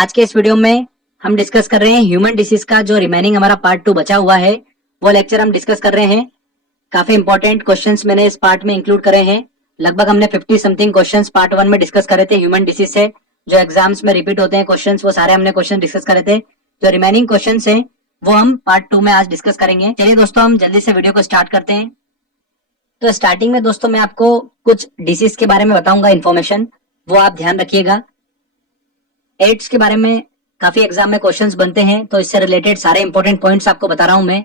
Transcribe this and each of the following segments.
आज के इस वीडियो में हम डिस्कस कर रहे हैं ह्यूमन डिसीज का जो रिमेनिंग हमारा पार्ट 2 बचा हुआ है वो लेक्चर हम डिस्कस कर रहे हैं। काफी इंपॉर्टेंट क्वेश्चंस मैंने इस पार्ट में इंक्लूड करे हैं। लगभग हमने 50 समथिंग क्वेश्चंस पार्ट 1 में डिस्कस करे थे ह्यूमन डिसीज से, जो एग्जाम्स में रिपीट होते हैं क्वेश्चंस, वो सारे हमने क्वेश्चन डिस्कस करे थे। जो रिमेनिंग क्वेश्चंस हैं वो हम पार्ट 2 में आज डिस्कस करेंगे। चलिए दोस्तों, हम जल्दी से वीडियो को स्टार्ट करते हैं। तो स्टार्टिंग में दोस्तों मैं आपको कुछ डिसीज के बारे में बताऊंगा इन्फॉर्मेशन, वो आप ध्यान रखिएगा। एड्स के बारे में काफी एग्जाम में क्वेश्चंस बनते हैं, तो इससे रिलेटेड सारे इंपॉर्टेंट पॉइंट्स आपको बता रहा हूं मैं,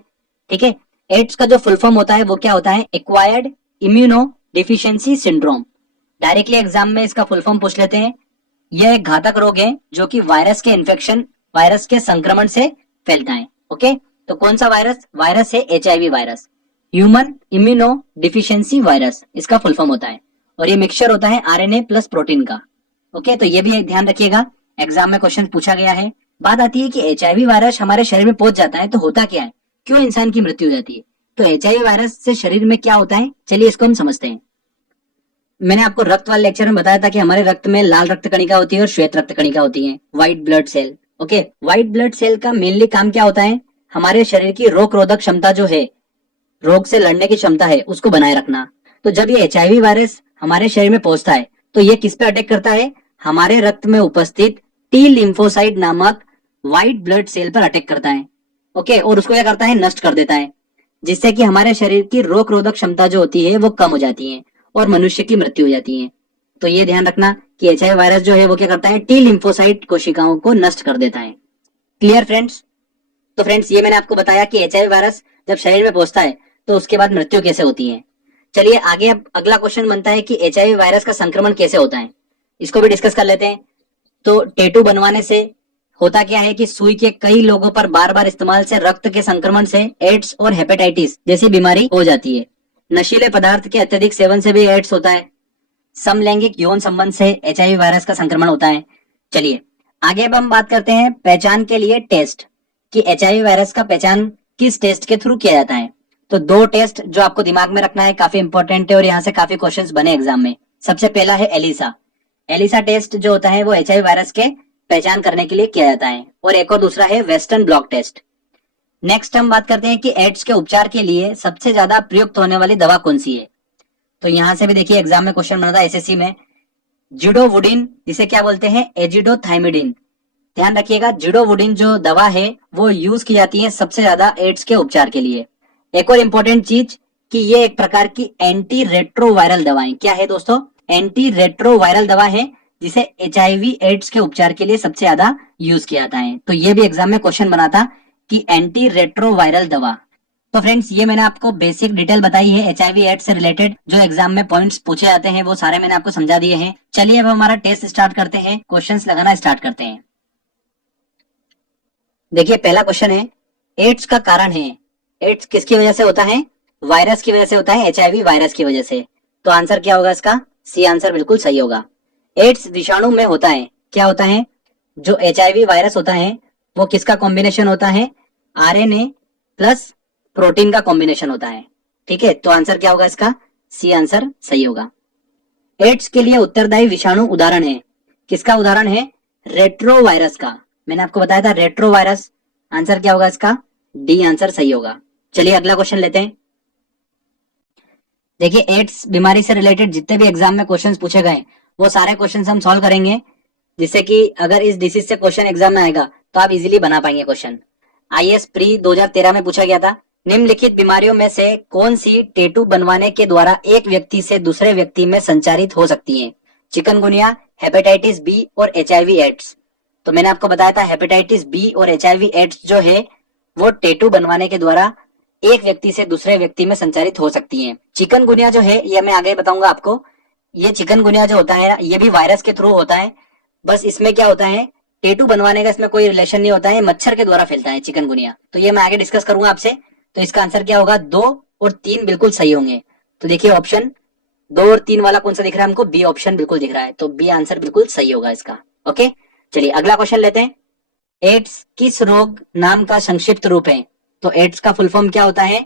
ठीक है। एड्स का जो फुल फॉर्म होता है वो क्या होता है? Acquired immunodeficiency syndrome. Directly exam में इसका फुल फॉर्म पूछ लेते हैं। यह एक घातक रोग है जो कि वायरस के इन्फेक्शन, वायरस के संक्रमण से फैलता है। ओके, तो कौन सा वायरस? वायरस है HIV virus, human immuno deficiency virus, इसका फुल फॉर्म होता है। और ये मिक्सचर होता है RNA प्लस प्रोटीन का। ओके, तो ये भी ध्यान रखिएगा, एग्जाम में क्वेश्चन पूछा गया है। बात आती है कि HIV वायरस हमारे शरीर में पहुंच जाता है तो होता क्या है, क्यों इंसान की मृत्यु हो जाती है? तो HIV वायरस से शरीर में क्या होता है, चलिए इसको हम समझते हैं। मैंने आपको रक्त वाले लेक्चर में बताया था कि हमारे रक्त में लाल रक्त कणिका होती है और श्वेत रक्त कणिका होती है, white blood cell. Okay, white blood cell का मेनली काम क्या होता है? हमारे शरीर की रोग रोधक क्षमता जो है, रोग से लड़ने की क्षमता है, उसको बनाए रखना। तो जब ये HIV वायरस हमारे शरीर में पहुंचता है तो ये किस पे अटैक करता है? हमारे रक्त में उपस्थित टी लिम्फोसाइट नामक व्हाइट ब्लड सेल पर अटैक करता है। ओके, और उसको क्या करता है? नष्ट कर देता है, जिससे कि हमारे शरीर की रोग रोधक क्षमता जो होती है वो कम हो जाती है और मनुष्य की मृत्यु हो जाती है। तो ये ध्यान रखना कि HIV वायरस जो है वो क्या करता है? टी लिम्फोसाइट कोशिकाओं को नष्ट कर देता है। Clear friends? तो फ्रेंड्स, ये मैंने आपको बताया कि HIV वायरस जब शरीर में पहुंचता है तो उसके बाद मृत्यु कैसे होती है। चलिए आगे, अब अगला क्वेश्चन बनता है कि HIV वायरस का संक्रमण कैसे होता है, इसको भी डिस्कस कर लेते हैं। तो टैटू बनवाने से होता क्या है कि सुई के कई लोगों पर बार बार इस्तेमाल से रक्त के संक्रमण से एड्स और हेपेटाइटिस जैसी बीमारी हो जाती है। नशीले पदार्थ के अत्यधिक सेवन से भी एड्स होता है। समलैंगिक यौन संबंध से HIV वायरस का संक्रमण होता है। चलिए आगे अब हम बात करते हैं पहचान के लिए टेस्ट, कि HIV वायरस का पहचान किस टेस्ट के थ्रू किया जाता है। तो दो टेस्ट जो आपको दिमाग में रखना है, काफी इंपॉर्टेंट है और यहाँ से काफी क्वेश्चंस बने एग्जाम में। सबसे पहला है एलिसा। एलिसा टेस्ट जो होता है वो HIV वायरस के पहचान करने के लिए किया जाता है, और एक और दूसरा है वेस्टर्न ब्लॉट टेस्ट। नेक्स्ट हम बात करते हैं कि एड्स के उपचार के लिए सबसे ज्यादा प्रयुक्त होने वाली दवा कौन सी है। तो यहां से भी देखिए एग्जाम में क्वेश्चन बना था SSC में, जिडोवुडिन, जिसे क्या बोलते हैं? एजिडोथाइमिडिन। ध्यान रखिएगा, जिडोवुडिन जो दवा है वो यूज की जाती है सबसे ज्यादा एड्स के उपचार के लिए। एक और इंपॉर्टेंट चीज कि ये एक प्रकार की एंटी रेट्रोवायरल दवाएं, क्या है दोस्तों? एंटी रेट्रोवायरल दवा है, जिसे HIV एड्स के उपचार के लिए सबसे ज्यादा यूज किया जाता है। तो ये भी एग्जाम में क्वेश्चन बना था कि एंटी रेट्रोवायरल दवा। तो फ्रेंड्स, ये मैंने आपको बेसिक डिटेल बताई है HIV एड्स से रिलेटेड, जो एग्जाम में पॉइंट्स पूछे जाते हैं वो सारे मैंने आपको समझा दिए हैं। चलिए अब हमारा टेस्ट स्टार्ट करते हैं, क्वेश्चंस लगाना स्टार्ट करते हैं। देखिए पहला क्वेश्चन है, एड्स का कारण है। एड्स किसकी वजह से होता है? वायरस की वजह से होता है, HIV वायरस की वजह से। तो आंसर क्या होगा इसका? सी आंसर बिल्कुल सही होगा। एड्स विषाणु में होता है, क्या होता है? जो HIV वायरस होता है वो किसका कॉम्बिनेशन होता है? RNA प्लस प्रोटीन का कॉम्बिनेशन होता है, ठीक है। तो आंसर क्या होगा इसका? सी आंसर सही होगा। एड्स के लिए उत्तरदायी विषाणु उदाहरण है, किसका उदाहरण है? रेट्रोवायरस का। मैंने आपको बताया था रेट्रोवायरस। आंसर क्या होगा इसका? डी आंसर सही होगा। चलिए अगला क्वेश्चन लेते हैं। देखिए एड्स बीमारी से रिलेटेड जितने भी एग्जाम में क्वेश्चंस पूछे गए वो सारे क्वेश्चंस हम सॉल्व करेंगे, जिससे कि अगर इस डिसीज से क्वेश्चन एग्जाम में आएगा तो आप इजीली बना पाएंगे क्वेश्चन। IAS प्री 2013 में पूछा गया था, निम्नलिखित बीमारियों में से कौन सी टैटू बनवाने के द्वारा एक व्यक्ति से दूसरे व्यक्ति में संचारित हो सकती है? चिकनगुनिया, हेपेटाइटिस B और HIV एड्स। तो मैंने आपको बताया था हेपेटाइटिस B और HIV एड्स जो है वो टैटू बनवाने के द्वारा एक व्यक्ति से दूसरे व्यक्ति में संचारित हो सकती हैं। चिकनगुनिया जो है ये मैं आगे बताऊंगा आपको। ये चिकनगुनिया जो होता है ये भी वायरस के थ्रू होता है, बस इसमें क्या होता है, टैटू बनवाने का इसमें कोई रिलेशन नहीं होता है, मच्छर के द्वारा फैलता है चिकनगुनिया। तो ये मैं आगे डिस्कस करूंगा आपसे। तो इसका आंसर क्या होगा? 2 और 3 बिल्कुल सही होंगे। तो देखिए ऑप्शन 2 और 3 वाला कौन सा दिख रहा है हमको? बी ऑप्शन बिल्कुल दिख रहा है, तो बी आंसर बिल्कुल सही होगा इसका। ओके, चलिए अगला क्वेश्चन लेते हैं। एड्स किस रोग नाम का संक्षिप्त रूप है? तो एड्स का फुल फॉर्म क्या होता है?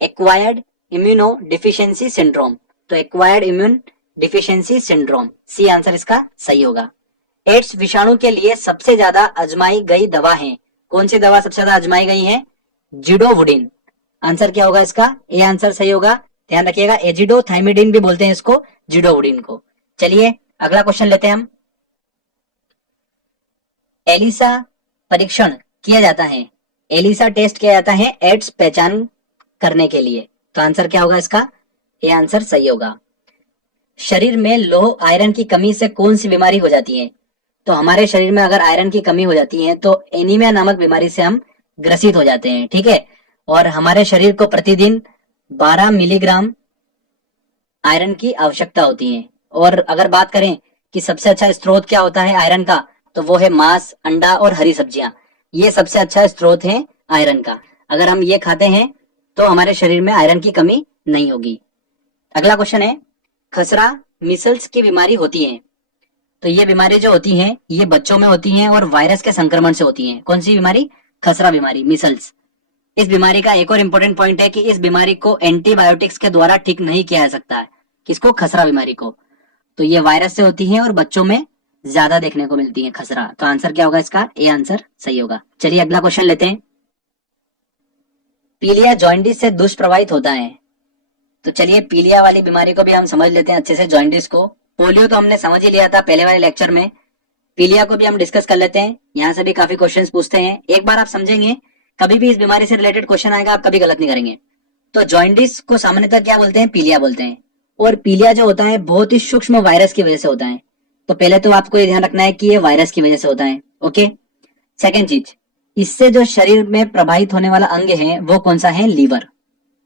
Acquired immunodeficiency syndrome. तो acquired immune deficiency syndrome, C answer इसका सही होगा। एड्स विषाणु के लिए सबसे ज्यादा आजमाई गई दवा है? कौन सी दवा सबसे ज्यादा आजमाई गई है? जिडोवुडिन। आंसर क्या होगा इसका? ए आंसर सही होगा। ध्यान रखिएगा, एजिडोथाइमिडिन भी बोलते हैं इसको, जिडोवुडिन को। चलिए अगला क्वेश्चन लेते हैं हम। एलिसा परीक्षण किया जाता है, एलिसा टेस्ट किया जाता है एड्स पहचान करने के लिए, तो आंसर क्या होगा इसका? ये आंसर सही होगा। शरीर में लोह आयरन की कमी से कौन सी बीमारी हो जाती है? तो हमारे शरीर में अगर आयरन की कमी हो जाती है तो एनीमिया नामक बीमारी से हम ग्रसित हो जाते हैं, ठीक है। और हमारे शरीर को प्रतिदिन 12 मिलीग्राम आयरन की आवश्यकता होती है। और अगर बात करें कि सबसे अच्छा स्रोत क्या होता है आयरन का, तो वो है मांस, अंडा और हरी सब्जियां। ये सबसे अच्छा स्रोत है आयरन का। अगर हम ये खाते हैं तो हमारे शरीर में आयरन की कमी नहीं होगी। अगला क्वेश्चन है, खसरा मिसल्स की बीमारी होती है, तो ये बीमारी जो होती है ये बच्चों में होती है और वायरस के संक्रमण से होती है। कौन सी बीमारी? खसरा बीमारी, मिसल्स। इस बीमारी का एक और इम्पोर्टेंट पॉइंट है कि इस बीमारी को एंटीबायोटिक्स के द्वारा ठीक नहीं किया जा सकता है। किसको? खसरा बीमारी को। तो ये वायरस से होती है और बच्चों में ज्यादा देखने को मिलती है खसरा। तो आंसर क्या होगा इसका? ए आंसर सही होगा। चलिए अगला क्वेश्चन लेते हैं। पीलिया जॉइंडिस से दुष्प्रभावित होता है, तो चलिए पीलिया वाली बीमारी को भी हम समझ लेते हैं अच्छे से, जॉइंडिस को। पोलियो तो हमने समझ ही लिया था पहले वाले लेक्चर में, पीलिया को भी हम डिस्कस कर लेते हैं। यहाँ से भी काफी क्वेश्चंस पूछते हैं, एक बार आप समझेंगे, कभी भी इस बीमारी से रिलेटेड क्वेश्चन आएगा आप कभी गलत नहीं करेंगे। तो जॉइंडिस को सामान्यतः क्या बोलते हैं? पीलिया बोलते हैं। और पीलिया जो होता है बहुत ही सूक्ष्म वायरस की वजह से होता है। तो पहले तो आपको ये ध्यान रखना है कि ये वायरस की वजह से होता है, ओके। सेकेंड चीज, इससे जो शरीर में प्रभावित होने वाला अंग है वो कौन सा है? लीवर।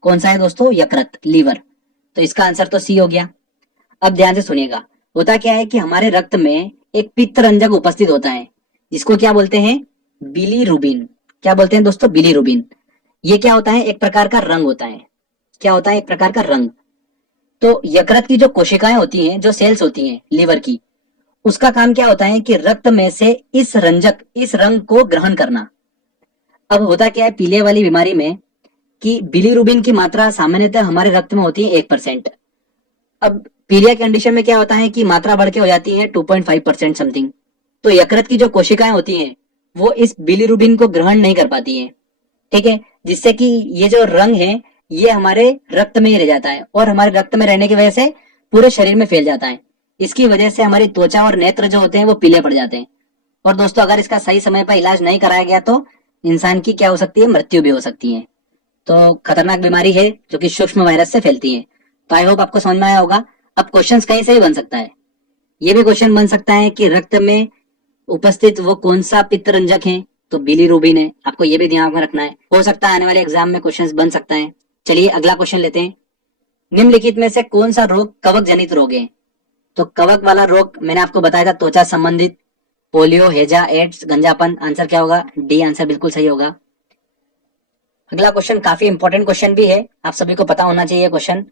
कौन सा है दोस्तों? यकृत, लीवर। तो इसका आंसर तो सी हो गया। अब ध्यान से सुनिएगा, होता क्या है कि हमारे रक्त में एक पित्त रंजक उपस्थित होता है, जिसको क्या बोलते हैं? बिलीरुबिन। क्या बोलते हैं दोस्तों? बिलीरुबिन। ये क्या होता है? एक प्रकार का रंग होता है। क्या होता है? एक प्रकार का रंग। तो यकृत की जो कोशिकाएं होती हैं, जो सेल्स होती हैं लीवर की, उसका काम क्या होता है कि रक्त में से इस रंग को ग्रहण करना। अब होता क्या है पीलिया वाली बीमारी में कि बिलीरुबिन की मात्रा सामान्यतः हमारे रक्त में होती है 1%। अब पीलिया कंडीशन में क्या होता है कि मात्रा बढ़ के हो जाती है 2.5% समथिंग। तो यकृत की जो कोशिकाएं होती हैं वो इस बिलीरुबिन को ग्रहण नहीं कर पाती हैं, ठीक है, जिससे कि ये जो रंग है ये हमारे रक्त में ही रह जाता है और हमारे रक्त में रहने की वजह से पूरे शरीर में फैल जाता है। इसकी वजह से हमारी त्वचा और नेत्र जो होते हैं वो पीले पड़ जाते हैं। और दोस्तों अगर इसका सही समय पर इलाज नहीं कराया गया तो इंसान की क्या हो सकती है? मृत्यु भी हो सकती है। तो खतरनाक बीमारी है जो कि सूक्ष्म वायरस से फैलती है। तो आई होप आपको समझ में आया होगा। अब क्वेश्चंस कहीं से ही बन सकता है, ये भी क्वेश्चन बन सकता है कि रक्त में उपस्थित वो कौन सा पित्त रंजक है, तो बिलीरुबिन है। आपको ये भी ध्यान में रखना है, हो सकता है आने वाले एग्जाम में क्वेश्चंस बन सकता है। चलिए अगला क्वेश्चन लेते हैं। निम्नलिखित में से कौन सा रोग कवक जनित रोग है? तो कवक वाला रोग मैंने आपको बताया था, त्वचा संबंधित, पोलियो, हैजा, एड्स, गंजापन। आंसर क्या होगा? डी आंसर बिल्कुल सही होगा। अगला क्वेश्चन काफी इंपॉर्टेंट क्वेश्चन भी है, आप सभी को पता होना चाहिए। क्वेश्चन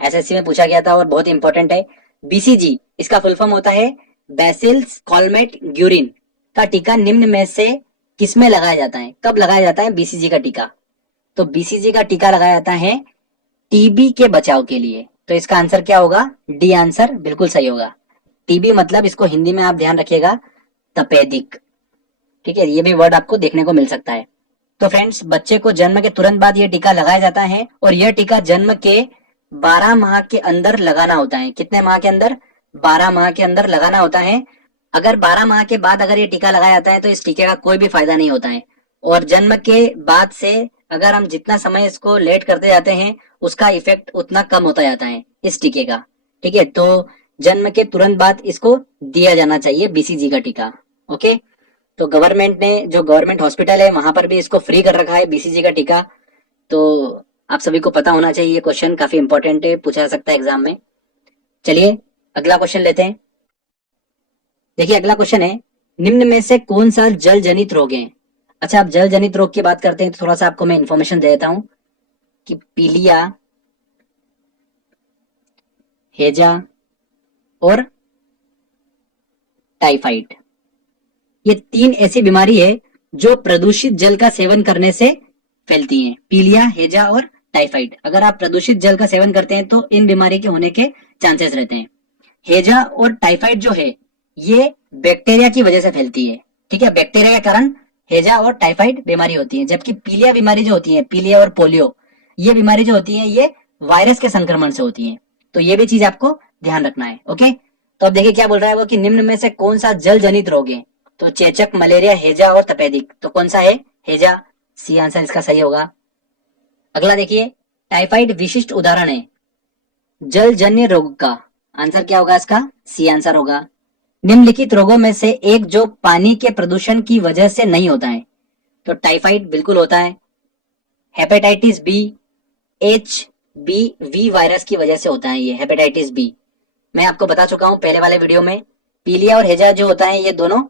एसएससी में पूछा गया था और बहुत इंपॉर्टेंट है। बीसीजी इसका फुल फॉर्म होता है बैसिलस कॉलमेट ग्यूरिन का टीका निम्न में से किसमें लगाया जाता है? कब लगाया जाता है बीसीजी का टीका? तो बीसीजी का टीका लगाया जाता है टीबी के बचाव के लिए। तो इसका आंसर क्या होगा? डी आंसर बिल्कुल सही होगा। टीबी मतलब, इसको हिंदी में आप ध्यान रखिएगा, तपेदिक, ठीक है, ये भी वर्ड आपको देखने को मिल सकता है। तो फ्रेंड्स, बच्चे को जन्म के तुरंत बाद ये टीका लगाया जाता है और यह टीका जन्म के 12 माह के अंदर लगाना होता है। कितने माह के अंदर? 12 माह के अंदर लगाना होता है। अगर 12 माह के बाद अगर ये टीका लगाया जाता है तो इस टीके का कोई भी फायदा नहीं होता है। और जन्म के बाद से अगर हम जितना समय इसको लेट करते जाते हैं उसका इफेक्ट उतना कम होता जाता है इस टीके का, ठीक है। तो जन्म के तुरंत बाद इसको दिया जाना चाहिए बीसीजी का टीका, ओके। तो गवर्नमेंट ने, जो गवर्नमेंट हॉस्पिटल है वहां पर भी इसको फ्री कर रखा है बीसीजी का टीका। तो आप सभी को पता होना चाहिए, ये क्वेश्चन काफी इंपॉर्टेंट है, पूछा जा सकता है एग्जाम में। चलिए अगला क्वेश्चन लेते हैं। देखिए अगला क्वेश्चन है, निम्न में से कौन सा जल जनित रोग है? अच्छा, आप जल जनित रोग की बात करते हैं तो थोड़ा सा आपको मैं इंफॉर्मेशन दे देता हूं कि पीलिया, हैजा और टाइफाइड, ये 3 ऐसी बीमारी है जो प्रदूषित जल का सेवन करने से फैलती हैं। पीलिया, हैजा और टाइफाइड। अगर आप प्रदूषित जल का सेवन करते हैं तो इन बीमारी के होने के चांसेस रहते हैं। हैजा और टाइफाइड जो है ये बैक्टीरिया की वजह से फैलती है। ठीक है, बैक्टीरिया के कारण हैजा और टाइफाइड बीमारी होती है, जबकि पीलिया बीमारी जो होती है, पीलिया और पोलियो, ये बीमारी जो होती है ये वायरस के संक्रमण से होती है। तो ये भी चीज आपको ध्यान रखना है। ओके, तो अब देखिए क्या बोल रहा है वो कि निम्न में से कौन सा जल जनित रोग है। तो चेचक, मलेरिया, हैजा और तपेदिक। तो कौन सा है? हैजा। सी आंसर इसका सही होगा। अगला देखिए, टाइफाइड विशिष्ट उदाहरण है जलजन्य रोग का। आंसर क्या होगा इसका? सी आंसर होगा। निम्नलिखित रोगों में से एक जो पानी के प्रदूषण की वजह से नहीं होता है। तो टाइफाइड बिल्कुल होता है, hepatitis B, H B V virus की वजह से होता है ये हेपेटाइटिस बी। मैं आपको बता चुका हूं पहले वाले वीडियो में। पीलिया और हैजा जो होता है ये दोनों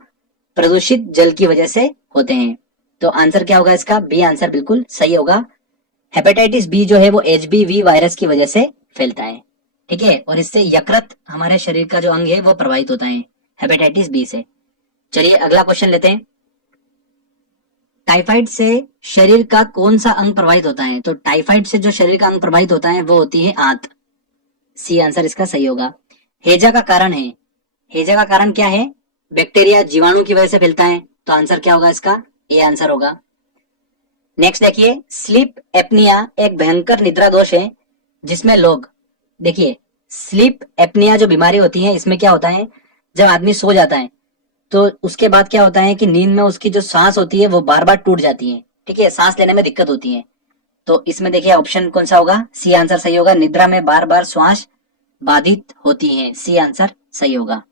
प्रदूषित जल की वजह से होते हैं। तो आंसर क्या होगा इसका? बी आंसर बिल्कुल सही होगा। हेपेटाइटिस बी जो है वो एचबीवी वायरस की वजह से फैलता है। ठीक है, और इससे यकृत, हमारे शरीर का जो अंग है वो प्रभावित होता है हेपेटाइटिस बी से। चलिए अगला क्वेश्चन लेते हैं। टाइफाइड से शरीर का कौन सा अंग प्रभावित होता है? तो टाइफाइड से जो शरीर का अंग प्रभावित होता है वो होती है आंत। सी आंसर इसका सही होगा। हैजा का कारण है, हैजा का कारण क्या है? बैक्टीरिया, जीवाणु की वजह से फैलता है। तो आंसर क्या होगा इसका? ए आंसर होगा। नेक्स्ट देखिए, स्लीप एपनिया एक भयंकर निद्रा दोष है जिसमें लोग, देखिए स्लीप एपनिया जो बीमारी होती है इसमें क्या होता है, जब आदमी सो जाता है तो उसके बाद क्या होता है कि नींद में उसकी जो सांस होती है वो बार बार टूट जाती है। ठीक है, सांस लेने में दिक्कत होती है। तो इसमें देखिए ऑप्शन कौन सा होगा? सी आंसर सही होगा। निद्रा में बार बार श्वास बाधित होती है। सी आंसर सही होगा।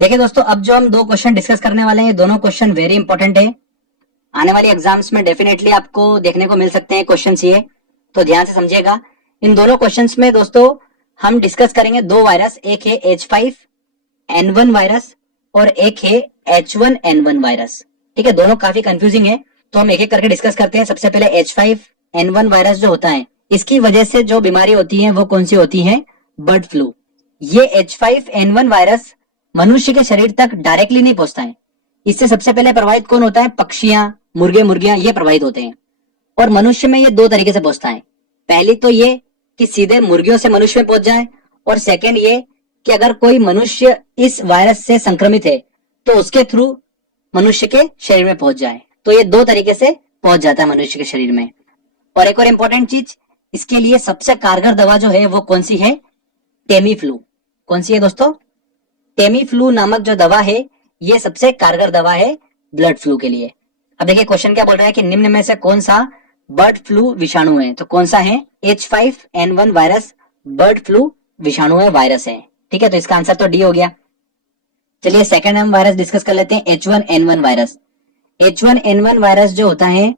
देखिए दोस्तों, अब जो हम दो क्वेश्चन डिस्कस करने वाले हैं, दोनों क्वेश्चन वेरी इंपॉर्टेंट है। आने वाली एग्जाम्स में डेफिनेटली आपको देखने को मिल सकते हैं क्वेश्चंस ये, तो ध्यान से समझिएगा। इन दोनों क्वेश्चंस में दोस्तों हम डिस्कस करेंगे दो वायरस, एक है H5N1 वायरस और एक है H1N1 वायरस। ठीक है, दोनों काफी कंफ्यूजिंग है, तो हम एक एक करके डिस्कस करते हैं। सबसे पहले H5N1 वायरस जो होता है, इसकी वजह से जो बीमारी होती है वो कौन सी होती है? Bird flu. ये H5N1 वायरस मनुष्य के शरीर तक डायरेक्टली नहीं पहुंचता है। इससे सबसे पहले प्रभावित कौन होता है? पक्षियां, मुर्गे, मुर्गियां, ये प्रभावित होते हैं। और मनुष्य में ये दो तरीके से पहुंचता है। पहली तो ये कि सीधे मुर्गियों से मनुष्य में पहुंच जाए, और सेकंड ये कि अगर कोई मनुष्य इस वायरस से संक्रमित है तो उसके थ्रू मनुष्य के शरीर में पहुंच जाए। तो ये दो तरीके से पहुंच जाता है मनुष्य के शरीर में। और एक और इंपॉर्टेंट चीज, इसके लिए सबसे कारगर दवा जो है वो कौन सी है? टेमी फ्लू। कौन सी है दोस्तों? टेमी फ्लू नामक जो दवा है ये सबसे कारगर दवा है ब्लड फ्लू के लिए। अब देखिए क्वेश्चन क्या बोल रहा है कि निम्न में से कौन सा बर्ड फ्लू विषाणु है? तो कौन सा है? H5N1 वायरस बर्ड फ्लू विषाणु है, वायरस है। ठीक है, तो इसका आंसर तो डी हो गया। चलिए सेकंड हम वायरस डिस्कस कर लेते हैं, H1N1 वायरस। H1N1 वायरस जो होता है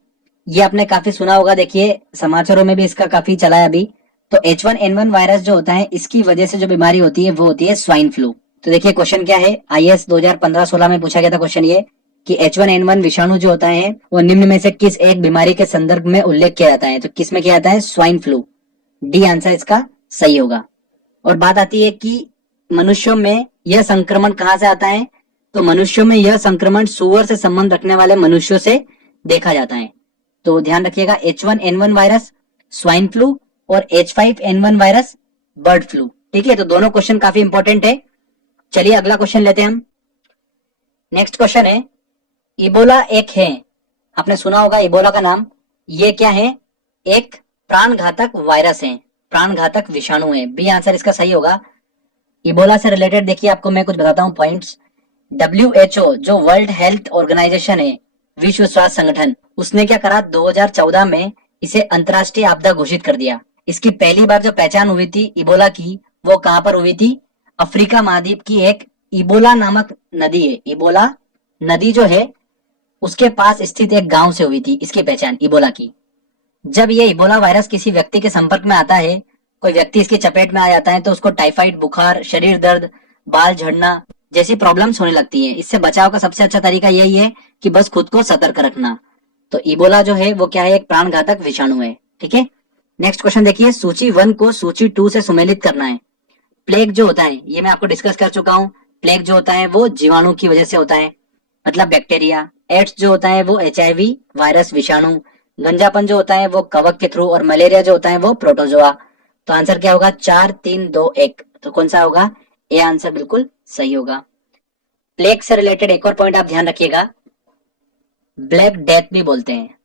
ये आपने काफी सुना होगा, देखिए समाचारों में भी इसका काफी चला है अभी। तो H1N1 वायरस जो होता है इसकी वजह से जो बीमारी होती है वो होती है स्वाइन फ्लू। तो देखिए क्वेश्चन क्या है, आईएएस 2015-16 में पूछा गया था क्वेश्चन ये कि H1N1 विषाणु जो होता है वो निम्न में से किस एक बीमारी के संदर्भ में उल्लेख किया जाता है? तो किस में किया जाता है? Swine flu. डी आंसर इसका सही होगा। और बात आती है कि मनुष्यों में यह संक्रमण कहां से आता है? तो मनुष्यों में यह संक्रमण सुअर से संबंध रखने वाले मनुष्यों से देखा जाता है। तो ध्यान रखिएगा, H1N1 वायरस स्वाइन फ्लू और H5N1 वायरस बर्ड फ्लू। ठीक है, तो दोनों क्वेश्चन काफी इंपॉर्टेंट है। चलिए अगला क्वेश्चन लेते हैं हम। नेक्स्ट क्वेश्चन है, इबोला एक है, आपने सुना होगा इबोला का नाम। ये क्या है? एक प्राणघातक वायरस है, प्राणघातक विषाणु है। बी आंसर इसका सही होगा। इबोला से रिलेटेड देखिए आपको मैं कुछ बताता हूं पॉइंट्स। WHO जो वर्ल्ड हेल्थ ऑर्गेनाइजेशन है, विश्व स्वास्थ्य संगठन, उसने क्या करा 2014 में इसे अंतरराष्ट्रीय आपदा घोषित कर दिया। इसकी पहली बार जो पहचान हुई थी इबोला की वो कहां पर हुई थी? अफ्रीका महाद्वीप की एक इबोला नामक नदी है, इबोला नदी जो है उसके पास स्थित एक गांव से हुई थी इसकी पहचान इबोला की। जब ये इबोला वायरस किसी व्यक्ति के संपर्क में आता है, कोई व्यक्ति इसकी चपेट में आ जाता है तो उसको टाइफाइड, बुखार, शरीर दर्द, बाल झड़ना जैसी प्रॉब्लम्स होने लगती हैं। इससे बचाव का सबसे अच्छा तरीका यही है कि बस खुद को सतर्क रखना। तो इबोला जो है वो क्या है? एक प्राणघातक विषाणु है। ठीक है, नेक्स्ट क्वेश्चन देखिए, सूची 1 को सूची 2 से सुमेलित करना है। प्लेग जो होता है ये मैं आपको डिस्कस कर चुका हूँ। प्लेग जो होता है वो जीवाणु की वजह से होता है, मतलब बैक्टीरिया। एड्स जो होता है वो HIV वायरस विषाणु। गंजापन जो होता है वो कवक के थ्रू, और मलेरिया जो होता है वो प्रोटोजोआ। तो आंसर क्या होगा? 4, 3, 2, 1। तो कौन सा होगा? ए आंसर बिल्कुल सही होगा। प्लेग से रिलेटेड एक और पॉइंट आप ध्यान रखिएगा, ब्लैक डेथ भी बोलते हैं।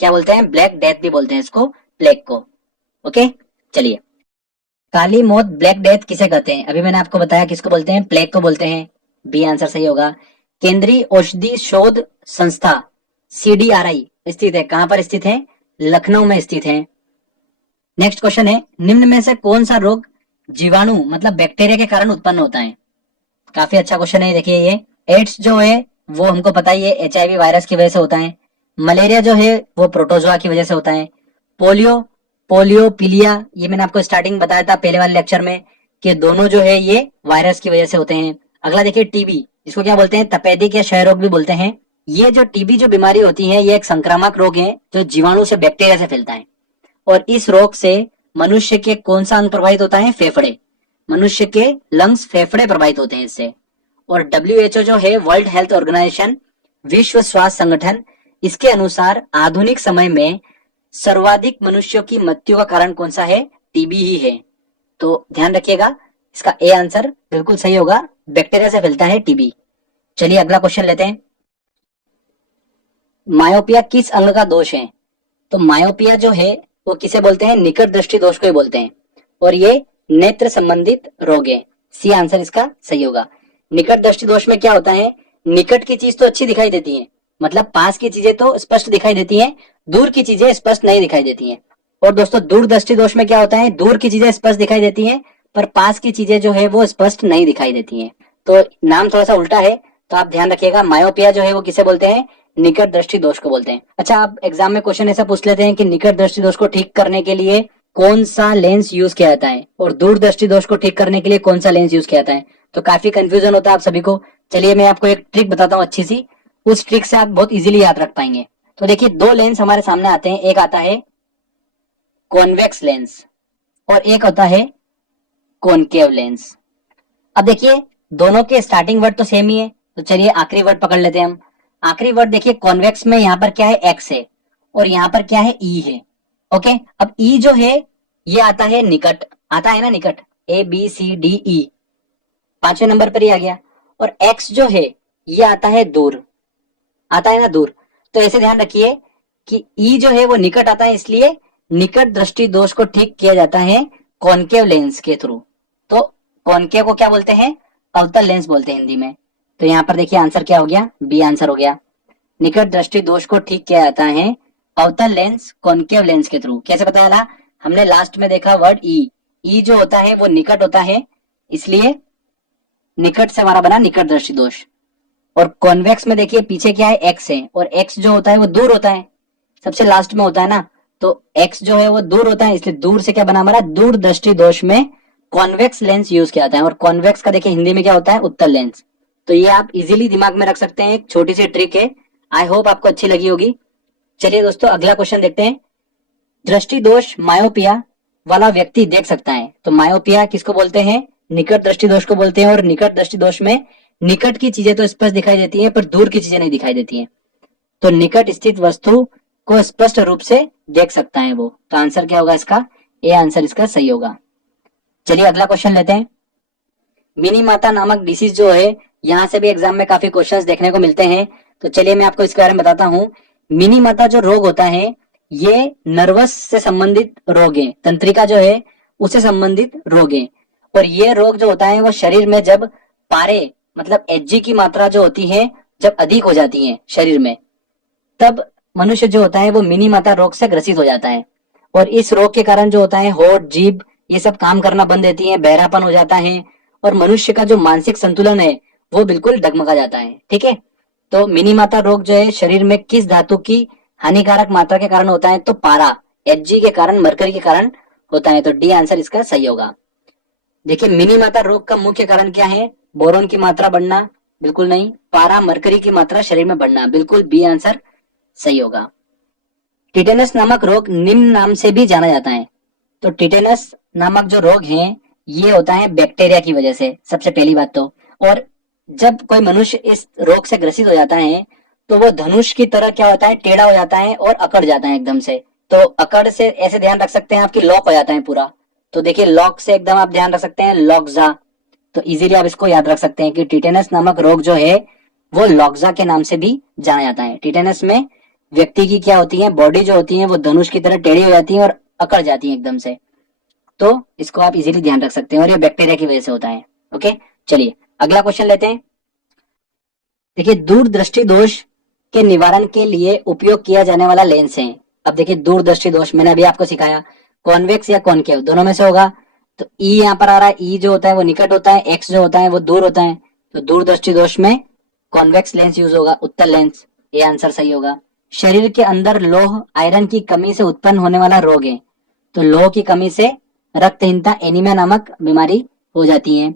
क्या बोलते हैं? ब्लैक डेथ भी बोलते हैं इसको, प्लेग को। ओके, चलिए। काली मौत, ब्लैक डेथ किसे कहते हैं? अभी मैंने आपको बताया किसको बोलते हैं, प्लेग को बोलते हैं। बी आंसर सही होगा। केंद्रीय औषधि शोध संस्था CDRI स्थित है, कहां पर स्थित है? लखनऊ में स्थित है। नेक्स्ट क्वेश्चन है, निम्न में से कौन सा रोग जीवाणु मतलब बैक्टीरिया के कारण उत्पन्न होता है? काफी अच्छा क्वेश्चन है, देखिए ये। एड्स जो है वो हमको पता ही है, HIV वायरस की वजह से होता है। मलेरिया जो है वो प्रोटोजोआ की वजह से होता है। पोलियो, पोलियोपीलिया, ये मैंने आपको स्टार्टिंग बताया था पहले वाले लेक्चर में कि दोनों जो है ये वायरस की वजह से होते हैं। अगला देखिए टीबी, इसको क्या बोलते हैं? तपेदिक या क्षय रोग भी बोलते हैं। ये जो टीबी जो बीमारी होती है ये एक संक्रामक रोग है जो जीवाणु से, बैक्टीरिया से फैलता है। और इस रोग से मनुष्य के कौन सा अंग प्रभावित होता है? फेफड़े। मनुष्य के लंग्स, फेफड़े प्रभावित होते हैं इससे। और WHO जो है, वर्ल्ड हेल्थ ऑर्गेनाइजेशन, विश्व स्वास्थ्य संगठन, इसके अनुसार आधुनिक समय में सर्वाधिक मनुष्यों की मृत्यु का कारण कौन सा है? टीबी ही है। तो ध्यान रखिएगा, इसका ए आंसर बिल्कुल सही होगा, बैक्टीरिया से फैलता है टीबी। चलिए अगला क्वेश्चन लेते हैं। मायोपिया किस अंग का दोष है? तो मायोपिया जो है वो किसे बोलते हैं? निकट दृष्टि दोष को ही बोलते हैं। और ये नेत्र संबंधित रोग है। सी आंसर इसका सही होगा। निकट दृष्टि दोष में क्या होता है? निकट की चीज तो अच्छी दिखाई देती है, मतलब पास की चीजें तो स्पष्ट दिखाई देती हैं, दूर की चीजें स्पष्ट नहीं दिखाई देती हैं। और दोस्तों दूर दृष्टि दोष में क्या होता है? दूर की चीजें स्पष्ट दिखाई देती हैं पर पास की चीजें जो है वो स्पष्ट नहीं दिखाई देती हैं। तो नाम थोड़ा सा उल्टा है, तो आप ध्यान रखिएगा। मायोपिया जो है वो किसे बोलते हैं? निकट दृष्टि दोष को बोलते हैं। अच्छा, आप एग्जाम में क्वेश्चन ऐसा पूछ लेते हैं कि निकट दृष्टि दोष को ठीक करने के लिए कौन सा लेंस यूज किया जाता है और दूर दृष्टि दोष को ठीक करने के लिए कौन सा लेंस यूज किया जाता है, तो काफी कंफ्यूजन होता है आप सभी को। चलिए मैं आपको एक ट्रिक बताता हूँ अच्छी सी, उस ट्रिक से आप बहुत इजीली याद रख पाएंगे। तो देखिए, दो लेंस हमारे सामने आते हैं, एक आता है कॉन्वेक्स लेंस और एक होता है कॉनकेव लेंस। अब देखिए दोनों के स्टार्टिंग वर्ड तो सेम ही है, तो चलिए आखिरी वर्ड पकड़ लेते हैं हम। आखिरी वर्ड देखिए, कॉन्वेक्स में यहाँ पर क्या है? एक्स है और यहाँ पर क्या है? ई है। ओके, अब ई जो है ये आता है निकट, आता है ना निकट, ABCDE, 5वें नंबर पर ही आ गया। और एक्स जो है ये आता है दूर, आता है ना दूर। तो ऐसे ध्यान रखिए कि ई जो है वो निकट आता है, इसलिए निकट दृष्टि दोष को ठीक किया जाता है कॉनकेव लेंस के थ्रू। तो कॉनकेव को क्या बोलते हैं? अवतल लेंस बोलते हैं हिंदी में। तो यहाँ पर देखिए आंसर क्या हो गया? बी आंसर हो गया। निकट दृष्टि दोष को ठीक किया जाता है अवतल लेंस, कॉनकेव लेंस के थ्रू। कैसे पता चला? हमने लास्ट में देखा वर्ड ई, ई जो होता है वो निकट होता है, इसलिए निकट से हमारा बना निकट दृष्टि दोष। और कॉन्वेक्स में देखिए पीछे क्या है? एक्स है, और एक्स जो होता है वो दूर होता है, सबसे लास्ट में होता है ना, तो एक्स जो है वो दूर होता है, इसलिए दूर से क्या बना हमारा? दूर दृष्टि दोष में कॉन्वेक्स लेंस यूज किया जाता है। और कॉन्वेक्स का देखिए हिंदी में क्या होता है? उत्तल लेंस। तो ये आप इजीली दिमाग में रख सकते हैं, एक छोटी सी ट्रिक है। आई होप आपको अच्छी लगी होगी। चलिए दोस्तों अगला क्वेश्चन देखते हैं। दृष्टि दोष मायोपिया वाला व्यक्ति देख सकता है, तो मायोपिया किसको बोलते हैं? निकट दृष्टि दोष को बोलते हैं। और निकट दृष्टि दोष में निकट की चीजें तो स्पष्ट दिखाई देती हैं पर दूर की चीजें नहीं दिखाई देती हैं। तो निकट स्थित वस्तु को स्पष्ट रूप से देख सकता है वो। तो आंसर क्या होगा इसका? ए आंसर इसका सही होगा। चलिए अगला क्वेश्चन लेते हैं। मिनी माता नामक डिसीज जो है, यहाँ से भी एग्जाम में काफी क्वेश्चंस देखने को मिलते हैं, तो चलिए मैं आपको इसके बारे में बताता हूँ। मिनी माता जो रोग होता है ये नर्वस से संबंधित रोग है, तंत्रिका जो है उससे संबंधित रोग है। और ये रोग जो होता है वो शरीर में जब पारे मतलब Hg की मात्रा जो होती है जब अधिक हो जाती है शरीर में, तब मनुष्य जो होता है वो मिनी माता रोग से ग्रसित हो जाता है। और इस रोग के कारण जो होता है होठ, जीभ ये सब काम करना बंद देती है, बहरापन हो जाता है और मनुष्य का जो मानसिक संतुलन है वो बिल्कुल डगमगा जाता है। ठीक है, तो मिनी माता रोग जो है शरीर में किस धातु की हानिकारक मात्रा के कारण होता है? तो पारा, Hg के कारण, मरकरी के कारण होता है। तो डी आंसर इसका सही होगा। देखिए मिनी माता रोग का मुख्य कारण क्या है? बोरोन की मात्रा बढ़ना? बिल्कुल नहीं। पारा, मरकरी की मात्रा शरीर में बढ़ना? बिल्कुल बी आंसर सही होगा। टिटेनस नामक रोग निम्न नाम से भी जाना जाता है। तो टिटेनस नामक जो रोग है ये होता है बैक्टीरिया की वजह से, सबसे पहली बात तो। और जब कोई मनुष्य इस रोग से ग्रसित हो जाता है तो वो धनुष की तरह क्या होता है? टेढ़ा हो जाता है और अकड़ जाता है एकदम से। तो अकड़ से ऐसे ध्यान रख सकते हैं आपकी लॉक हो जाता है पूरा, तो देखिए लॉक से एकदम आप ध्यान रख सकते हैं, लॉक्जा। तो इजीली आप इसको याद रख सकते हैं कि टिटेनस नामक रोग जो है वो लॉक्जा के नाम से भी जाना जाता है। टिटेनस में व्यक्ति की क्या होती है, बॉडी जो होती है वो धनुष की तरह टेढ़ी हो जाती है और अकड़ जाती है एकदम से। तो इसको आप इजीली ध्यान रख सकते हैं और ये बैक्टीरिया की वजह से होता है। ओके, चलिए अगला क्वेश्चन लेते हैं। देखिए दूरदृष्टि दोष के निवारण के लिए उपयोग किया जाने वाला लेंस है। अब देखिए दूरदृष्टि दोष मैंने अभी आपको सिखाया, कॉन्वेक्स या कॉनकेव दोनों में से होगा। तो ई यहाँ पर आ रहा है, ई जो होता है वो निकट होता है, एक्स जो होता है वो दूर होता है। तो दूरदृष्टि दोष में कॉन्वेक्स लेंस यूज होगा, उत्तल लेंस, ये आंसर सही होगा। शरीर के अंदर लौह आयरन की कमी से उत्पन्न होने वाला रोग है। तो लौह की कमी से रक्तहीनता, एनीमिया नामक बीमारी हो जाती है।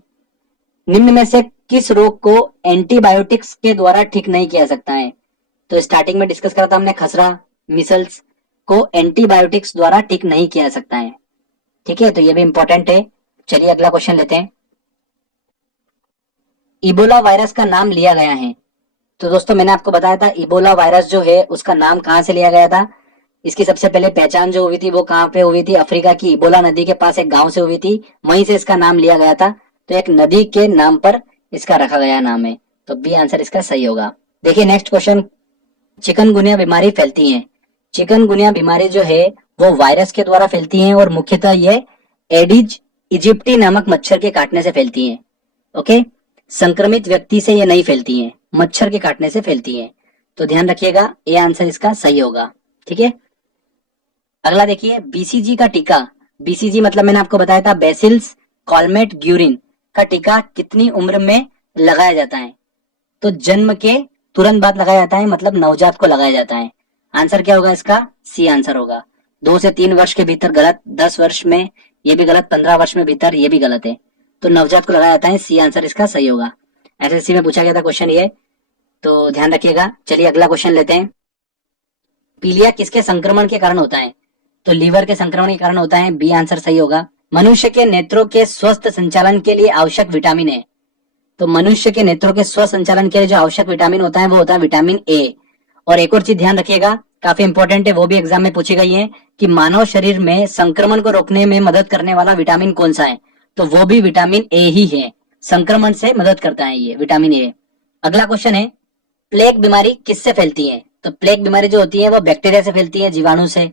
निम्न में से किस रोग को एंटीबायोटिक्स के द्वारा ठीक नहीं किया सकता है? तो स्टार्टिंग में डिस्कस करा था हमने, खसरा, मिसल्स को एंटीबायोटिक्स द्वारा ठीक नहीं किया जा सकता है। ठीक है, तो ये भी इंपॉर्टेंट है। चलिए अगला क्वेश्चन लेते हैं। इबोला वायरस का नाम लिया गया है। तो दोस्तों मैंने आपको बताया था इबोला वायरस जो है उसका नाम कहां से लिया गया था। इसकी सबसे पहले पहचान जो हुई थी वो कहां पे हुई थी, अफ्रीका की इबोला नदी के पास एक गांव से हुई थी, वहीं से इसका नाम लिया गया था। तो एक नदी के नाम पर इसका रखा गया नाम है। तो बी आंसर इसका सही होगा। देखिए नेक्स्ट क्वेश्चन, चिकनगुनिया बीमारी फैलती है। चिकनगुनिया बीमारी जो है वो वायरस के द्वारा फैलती है और मुख्यतः ये एडिज इजिप्टी नामक मच्छर के काटने से फैलती है। ओके, संक्रमित व्यक्ति से ये नहीं फैलती है, मच्छर के काटने से फैलती है। तो ध्यान रखिएगा, ये आंसर इसका सही होगा। ठीक है, अगला देखिए, बीसीजी का टीका। बीसीजी मतलब मैंने आपको बताया था बेसिल्स कॉलमेट ग्यूरिन का टीका कितनी उम्र में लगाया जाता है? तो जन्म के तुरंत बाद लगाया जाता है, मतलब नवजात को लगाया जाता है। आंसर क्या होगा इसका? सी आंसर होगा। 2 से 3 वर्ष के भीतर गलत, 10 वर्ष में ये भी गलत, 15 वर्ष में भीतर ये भी गलत है। तो नवजात को लगाया जाता है, सी आंसर इसका सही होगा। एसएससी में पूछा गया था क्वेश्चन ये, तो ध्यान रखिएगा। चलिए अगला क्वेश्चन लेते हैं। पीलिया किसके संक्रमण के कारण होता है? तो लीवर के संक्रमण के कारण होता है, बी आंसर सही होगा। मनुष्य के नेत्रों के स्वस्थ संचालन के लिए आवश्यक विटामिन है। तो मनुष्य के नेत्रों के स्वस्थ संचालन के लिए जो आवश्यक विटामिन होता है वो होता है विटामिन ए। और एक और चीज ध्यान रखिएगा, काफी इंपॉर्टेंट है, वो भी एग्जाम में पूछी गई है कि मानव शरीर में संक्रमण को रोकने में मदद करने वाला विटामिन कौन सा है? तो वो भी विटामिन ए ही है, संक्रमण से मदद करता है ये विटामिन ए। अगला क्वेश्चन है, प्लेग बीमारी किससे फैलती है? तो प्लेग बीमारी जो होती है वो बैक्टीरिया से फैलती है, जीवाणु से।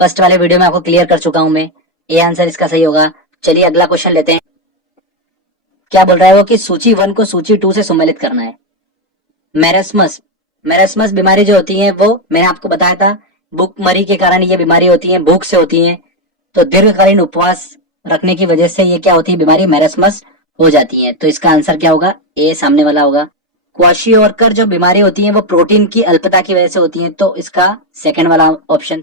फर्स्ट वाले वीडियो में आपको क्लियर कर चुका हूं मैं, ये आंसर इसका सही होगा। चलिए अगला क्वेश्चन लेते हैं। क्या बोल रहा है वो कि सूची 1 को सूची 2 से सम्मिलित करना है। मैरस्मस, मैरस्मस बीमारी जो होती है वो मैंने आपको बताया था भूखमरी के कारण ये बीमारी होती है, भूख से होती है। तो दीर्घकालीन उपवास रखने की वजह से ये क्या होती है, बीमारी मैरस्मस हो जाती है। तो इसका आंसर क्या होगा? ए सामने वाला होगा। क्वाशियोरकर जो बीमारी होती है वो प्रोटीन की अल्पता की वजह से होती है, तो इसका सेकंड वाला ऑप्शन